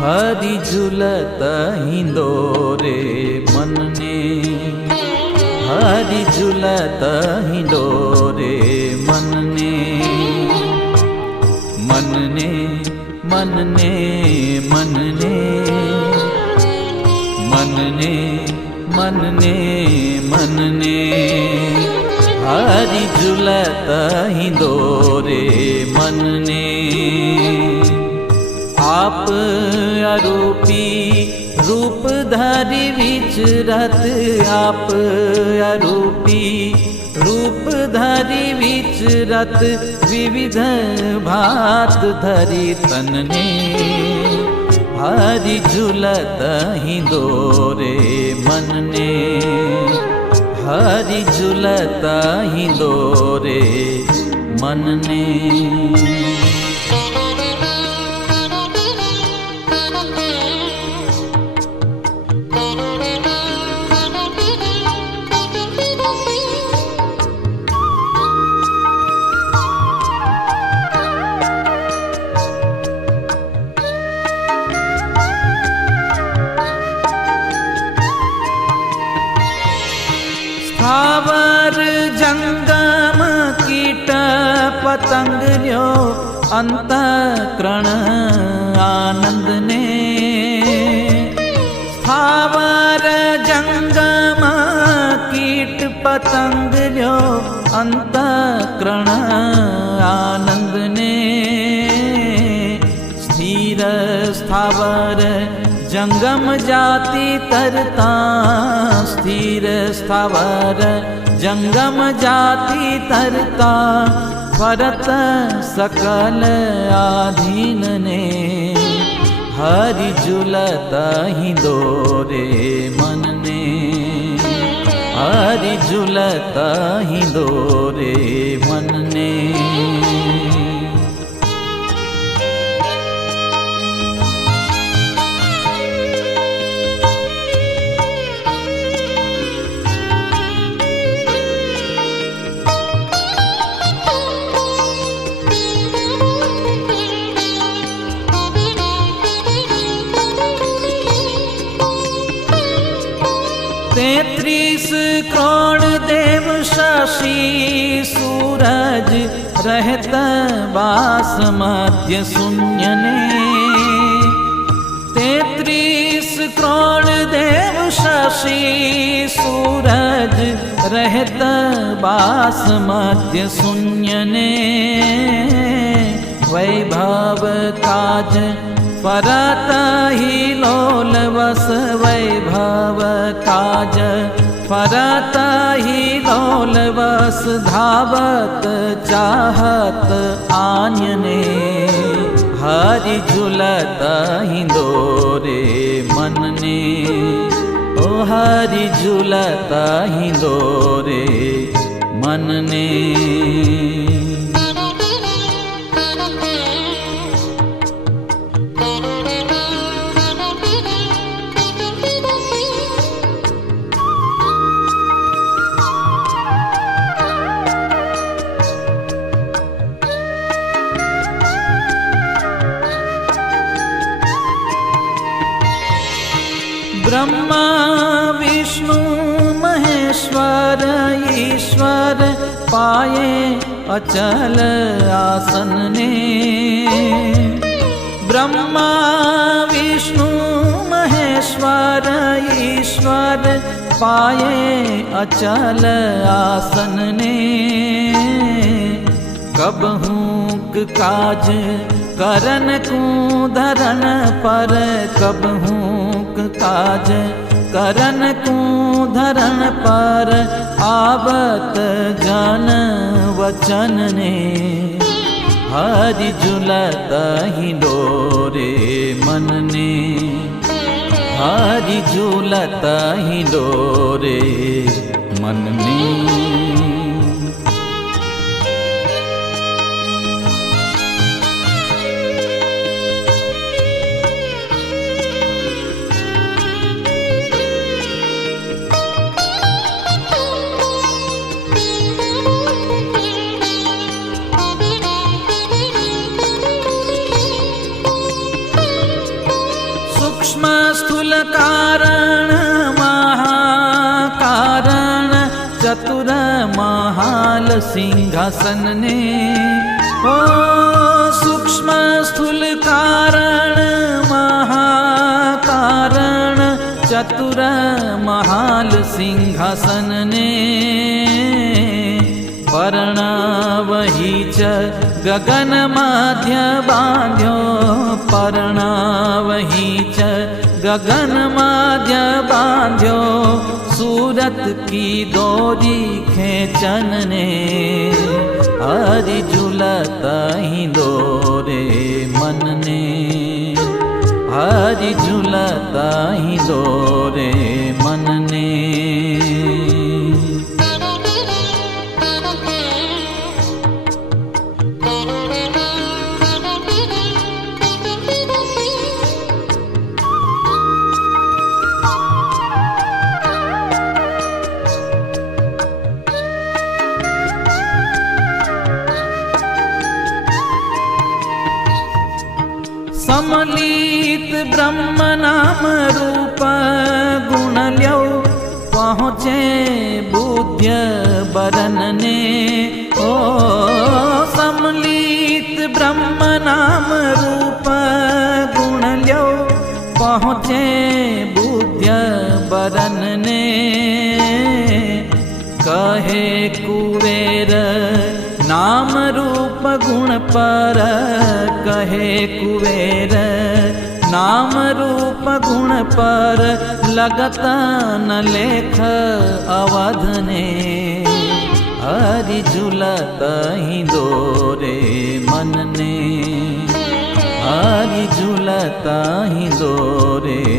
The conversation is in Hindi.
हरि झूलत हिंदोरे मन ने, हरि झूलत हिंदोरे मन ने, मन ने मन ने मन ने मन ने मन ने मन ने, हरि झूलत हिंदोरे मन ने। आप अरूपी रूप धरि विचरत, आप अरूपी रूप धरि विचरत, विविध भात धरि तन ने, हरि झूलत हिंदोरे मन ने, हरि झूलत हिंदोरे मन ने। स्थावर जंगम कीट पतंग ल्यो अंतःकरण आनंद ने, स्थावर जंगम कीट पतंग ल्यो अंतःकरण आनंद ने, स्थिर स्थावर जंगम जाति तरता, स्थिर स्थावर जंगम जाति तरता, फरत सकल आधीन ने, हरि झूलत हिंदोरे मन ने, हरि झूलत हिंदोरे मन ने। तेत्रीस करोड़ देव शशि सूरज रहत बास मध्य शून्य ने, तेत्रीस करोड़ देव शशि सूरज रहत बास मध्य शून्य ने, वैभव काज फरत ही लोल वस, वैभव काज फरत ही लोल वस, धावत चाहत आन्य ने, हरि झूलत हिंदोरे मन ने, ओ हरि झूलत हिंदोरे मन ने। ब्रह्मा विष्णु महेश्वर ईश्वर पाए अचल आसन ने, ब्रह्मा विष्णु महेश्वर ईश्वर पाए अचल आसन ने, कबहूँ काज करन को धरन पर, कबहूँ काज करन को धरन पर, आवत जन वचन ने, हरि झूलत हिंदोरे मन ने, हरि झूलत हिंदोरे मन ने। महाल सिंहासन ने ओ सूक्ष्म स्थूल कारण महाकारण चतुर महाल सिंहासन ने पर्णवही च गगन मध्य बांध्यो पर्णवही च गगन मध्य बांध्यो सूरत की डोरी खेचन ने हरि झूलत ही दोरे मन ने हरि झूलत ही दोरे मन ने समलित ब्रह्म नाम रूप गुण ल्यो पहुँचे बुद्ध बरन ने ओ समलित ब्रह्म नाम रूप गुण ल्यो पहुँचे बुद्ध बरन ने कहे कुबेर नाम रूप गुण पर कहे कुबेर नाम रूप गुण पर लगत न लेख अवध ने हरि झूलत ही दोरे मन ने हरि झूलत ही दोरे